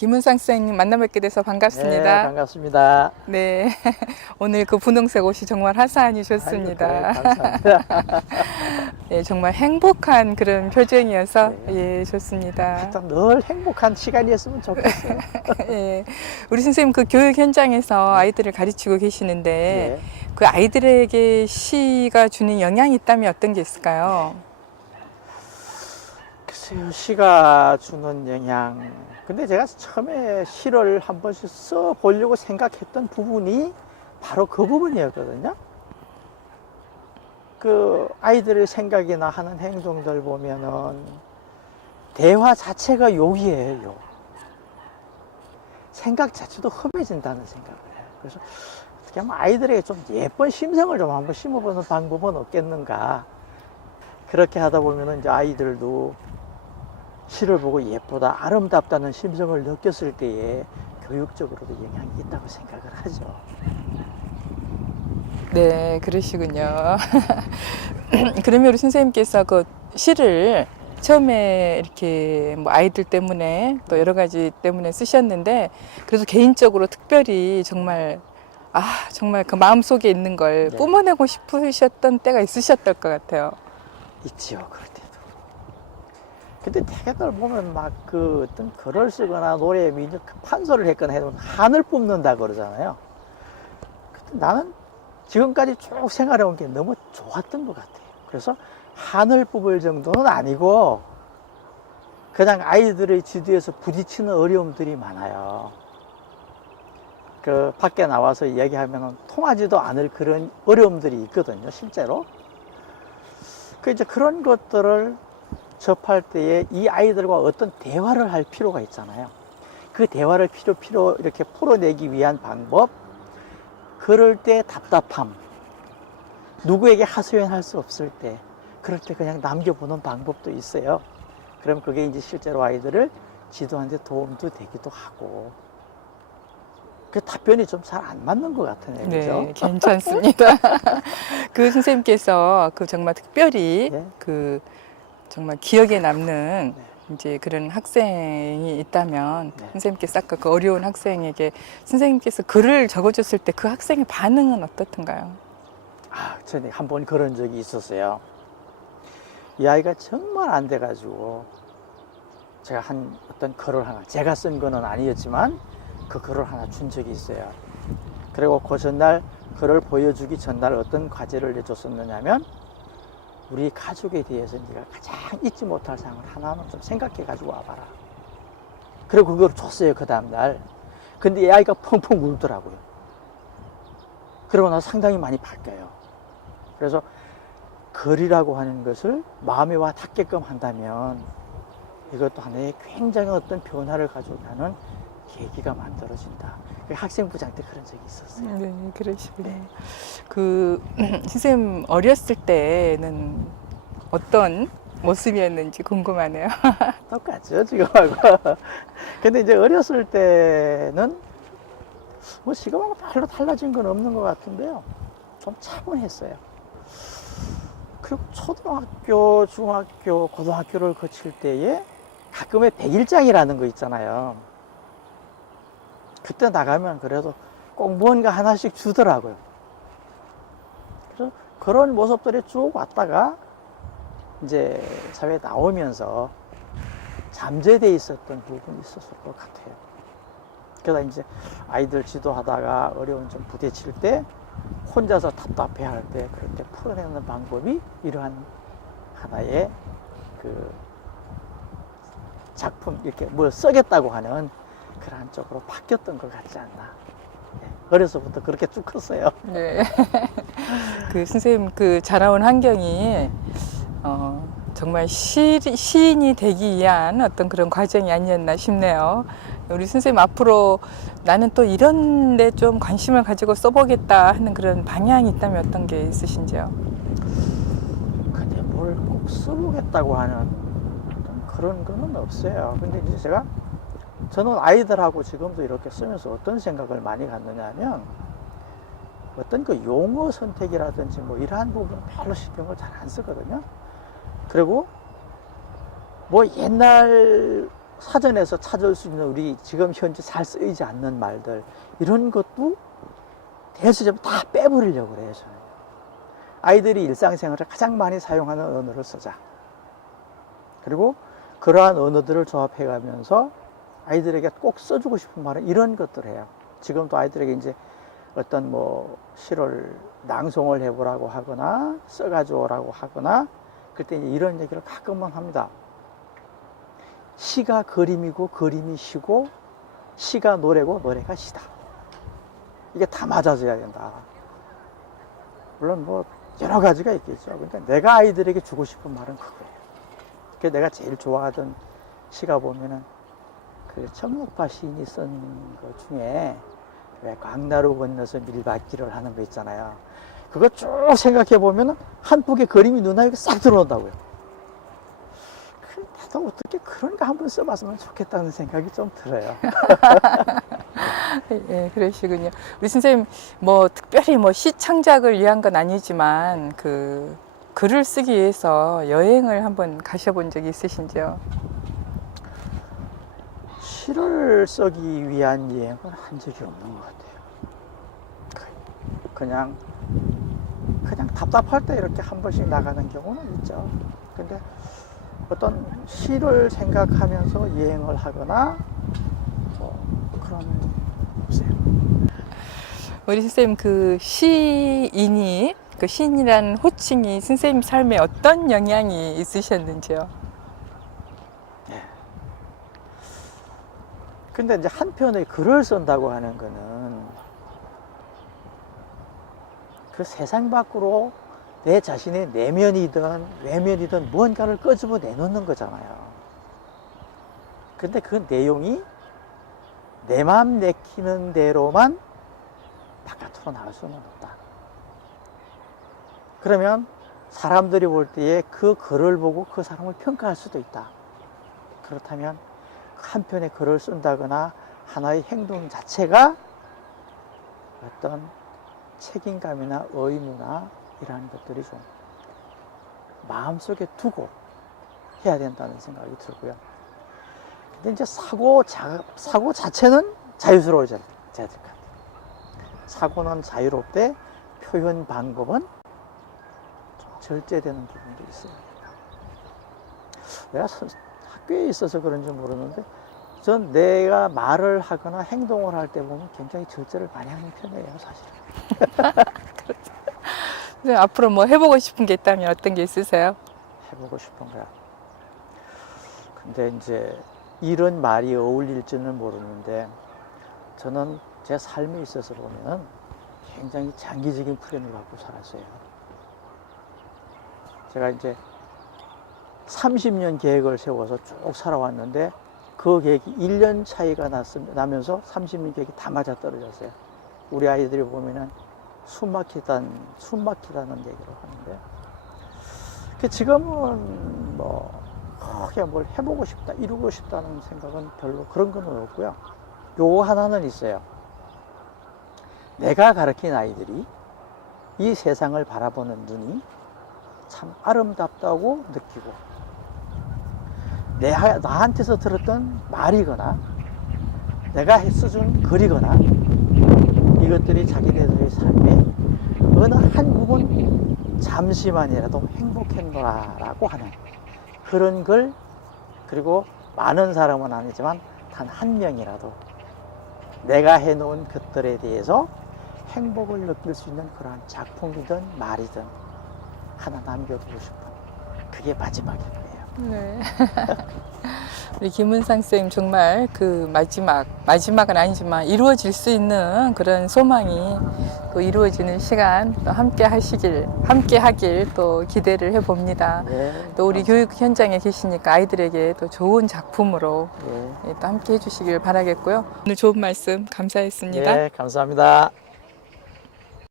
김은상 선생님 만나 뵙게 돼서 네, 반갑습니다. 반갑습니다. 네, 오늘 그 분홍색 옷이 정말 화사하니 아이고, 좋습니다. 그래, 감사합니다. 예, 정말 행복한 그런 표정이어서 네. 예, 좋습니다. 일단 늘 행복한 시간이었으면 좋겠어요. 예, 우리 선생님 그 교육 현장에서 아이들을 가르치고 계시는데 네. 그 아이들에게 시가 주는 영향이 있다면 어떤 게 있을까요? 글쎄요, 시가 주는 영향. 근데 제가 처음에 시를 한 번씩 써보려고 생각했던 부분이 바로 그 부분이었거든요. 그 아이들의 생각이나 하는 행동들 보면은 대화 자체가 욕이에요, 욕. 생각 자체도 험해진다는 생각을 해요. 그래서 어떻게 하면 아이들에게 좀 예쁜 심성을 좀 한번 심어보는 방법은 없겠는가. 그렇게 하다 보면은 이제 아이들도 시를 보고 예쁘다, 아름답다는 심성을 느꼈을 때에 교육적으로도 영향이 있다고 생각을 하죠. 네, 그러시군요. 그러면 우리 선생님께서 그 시를 처음에 이렇게 뭐 아이들 때문에 또 여러 가지 때문에 쓰셨는데 그래도 개인적으로 특별히 정말 정말 그 마음속에 있는 걸 네. 뿜어내고 싶으셨던 때가 있으셨을 것 같아요. 있지요, 그럴 때도. 근데 대개들 보면 막 그 어떤 글을 쓰거나 노래에 민족 판소를 했거나 해도 한을 뿜는다 그러잖아요. 근데 나는 지금까지 쭉 생활해 온 게 너무 좋았던 것 같아요. 그래서 한을 뽑을 정도는 아니고 그냥 아이들의 지도에서 부딪히는 어려움들이 많아요. 그 밖에 나와서 이야기하면 통하지도 않을 그런 어려움들이 있거든요, 실제로. 그 이제 그런 것들을 접할 때에 이 아이들과 어떤 대화를 할 필요가 있잖아요. 그 대화를 필요 이렇게 풀어내기 위한 방법, 그럴 때 답답함, 누구에게 하소연할 수 없을 때, 그럴 때 그냥 남겨보는 방법도 있어요. 그럼 그게 이제 실제로 아이들을 지도하는 데 도움도 되기도 하고. 그 답변이 좀 잘 안 맞는 것 같으네요. 네, 그죠? 괜찮습니다. 그 선생님께서 그 정말 특별히 예? 그 정말 기억에 남는 네. 이제 그런 학생이 있다면 네. 선생님께서 아까 그 어려운 학생에게 선생님께서 글을 적어줬을 때 그 학생의 반응은 어떻던가요? 전에 한 번 그런 적이 있었어요. 이 아이가 정말 안 돼가지고 제가 한 어떤 글을 하나, 제가 쓴 거는 아니었지만 그 글을 하나 준 적이 있어요. 그리고 그 전날 글을 보여주기 전날 어떤 과제를 내줬었느냐면 우리 가족에 대해서 네가 가장 잊지 못할 상황을 하나는 좀 생각해 가지고 와봐라. 그리고 그걸 줬어요, 그 다음날. 근데 이 아이가 펑펑 울더라고요. 그러고 나서 상당히 많이 바뀌어요. 그래서 글이라고 하는 것을 마음에 와 닿게끔 한다면 이것도 하나의 굉장히 어떤 변화를 가져가는 계기가 만들어진다. 학생부장 때 그런 적이 있었어요. 네, 그러시군요. 네. 그 선생님 어렸을 때는 어떤 모습이었는지 궁금하네요. 똑같죠, 지금하고. 근데 이제 어렸을 때는 뭐 지금하고 별로 달라진 건 없는 것 같은데요. 좀 차분했어요. 그리고 초등학교, 중학교, 고등학교를 거칠 때에 가끔의 백일장이라는 거 있잖아요. 그때 나가면 그래도 꼭 뭔가 하나씩 주더라고요. 그래서 그런 모습들이 쭉 왔다가 이제 사회에 나오면서 잠재되어 있었던 부분이 있었을 것 같아요. 그러다 이제 아이들 지도하다가 어려운 점 부딪힐 때 혼자서 답답해 할 때 그럴 때 풀어내는 방법이 이러한 하나의 그 작품, 이렇게 뭘 써겠다고 하는 그러한 쪽으로 바뀌었던 것 같지 않나. 어려서부터 그렇게 쭉 컸어요. 네. 그 선생님 그 자라온 환경이 정말 시인이 되기 위한 어떤 그런 과정이 아니었나 싶네요. 우리 선생님 앞으로 나는 또 이런 데 좀 관심을 가지고 써보겠다 하는 그런 방향이 있다면 어떤 게 있으신지요? 근데 뭘 꼭 써보겠다고 하는 어떤 그런 거는 없어요. 근데 이제 저는 아이들하고 지금도 이렇게 쓰면서 어떤 생각을 많이 갖느냐 하면 어떤 그 용어 선택이라든지 뭐 이러한 부분은 별로 신경을 잘 안 쓰거든요. 그리고 뭐 옛날 사전에서 찾을 수 있는 우리 지금 현재 잘 쓰이지 않는 말들 이런 것도 대수적으로 다 빼버리려고 그래요. 저는. 아이들이 일상생활에 가장 많이 사용하는 언어를 쓰자. 그리고 그러한 언어들을 조합해 가면서 아이들에게 꼭 써주고 싶은 말은 이런 것들을 해요. 지금도 아이들에게 이제 어떤 뭐 시를 낭송을 해보라고 하거나 써가지고라고 하거나 그때 이제 이런 얘기를 가끔만 합니다. 시가 그림이고 그림이 시고 시가 노래고 노래가 시다. 이게 다 맞아져야 된다. 물론 뭐 여러 가지가 있겠죠. 그러니까 내가 아이들에게 주고 싶은 말은 그거예요. 그게 내가 제일 좋아하던 시가 보면은 그 청록파 시인이 쓴 것 중에 왜 광나루 건너서 밀밭길을 하는 거 있잖아요. 그거 쭉 생각해 보면은 한 폭의 그림이 눈앞에 싹 들어온다고요. 나도 어떻게 그런 거 한번 써봤으면 좋겠다는 생각이 좀 들어요. 예, 그러시군요. 우리 선생님, 뭐, 특별히 뭐, 시 창작을 위한 건 아니지만, 그, 글을 쓰기 위해서 여행을 한번 가셔본 적이 있으신지요? 시를 쓰기 위한 여행은 한 적이 없는 것 같아요. 그냥 답답할 때 이렇게 한 번씩 나가는 경우는 있죠. 근데 어떤 시를 생각하면서 여행을 하거나 뭐 그런 없어요. 우리 선생님, 그 시인이, 그 시인이라는 호칭이 선생님 삶에 어떤 영향이 있으셨는지요? 근데 이제 한편에 글을 쓴다고 하는 거는 그 세상 밖으로 내 자신의 내면이든 외면이든 무언가를 끄집어 내놓는 거잖아요. 근데 그 내용이 내 마음 내키는 대로만 바깥으로 나올 수는 없다. 그러면 사람들이 볼 때에 그 글을 보고 그 사람을 평가할 수도 있다. 그렇다면 한 편의 글을 쓴다거나 하나의 행동 자체가 어떤 책임감이나 의무나 이러한 것들이 좀 마음속에 두고 해야 된다는 생각이 들고요. 근데 이제 사고 자체는 자유스러워져야 될 것 같아요. 사고는 자유롭되 표현 방법은 좀 절제되는 부분도 있어요. 내가 학교에 있어서 그런지 모르는데 전 내가 말을 하거나 행동을 할 때 보면 굉장히 절제를 많이 하는 편이에요, 사실은. 그래서 앞으로 뭐 해보고 싶은 게 있다면 어떤 게 있으세요? 해보고 싶은 거야. 근데 이제 이런 말이 어울릴지는 모르는데 저는 제 삶에 있어서 보면 굉장히 장기적인 플랜을 갖고 살았어요. 제가 이제 30년 계획을 세워서 쭉 살아왔는데 그 계획이 1년 차이가 나면서 30년 계획이 다 맞아 떨어졌어요. 우리 아이들이 보면은 숨막히다는 얘기를 하는데 지금은 뭐 크게 뭘 해보고 싶다, 이루고 싶다는 생각은 별로 그런 건 없고요. 요거 하나는 있어요. 내가 가르친 아이들이 이 세상을 바라보는 눈이 참 아름답다고 느끼고 나한테서 들었던 말이거나 내가 써준 글이거나 이것들이 자기네들의 삶에 어느 한 부분 잠시만이라도 행복했노라라고 하는 그런 글, 그리고 많은 사람은 아니지만 단 한 명이라도 내가 해놓은 것들에 대해서 행복을 느낄 수 있는 그러한 작품이든 말이든 하나 남겨두고 싶은 그게 마지막인 거예요. 네. 우리 김은상 선생님 정말 그 마지막은 아니지만 이루어질 수 있는 그런 소망이 또 이루어지는 시간 또 함께 하길 또 기대를 해봅니다. 네, 또 우리 교육 현장에 계시니까 아이들에게 또 좋은 작품으로 네. 또 함께 해주시길 바라겠고요. 오늘 좋은 말씀 감사했습니다. 네, 감사합니다.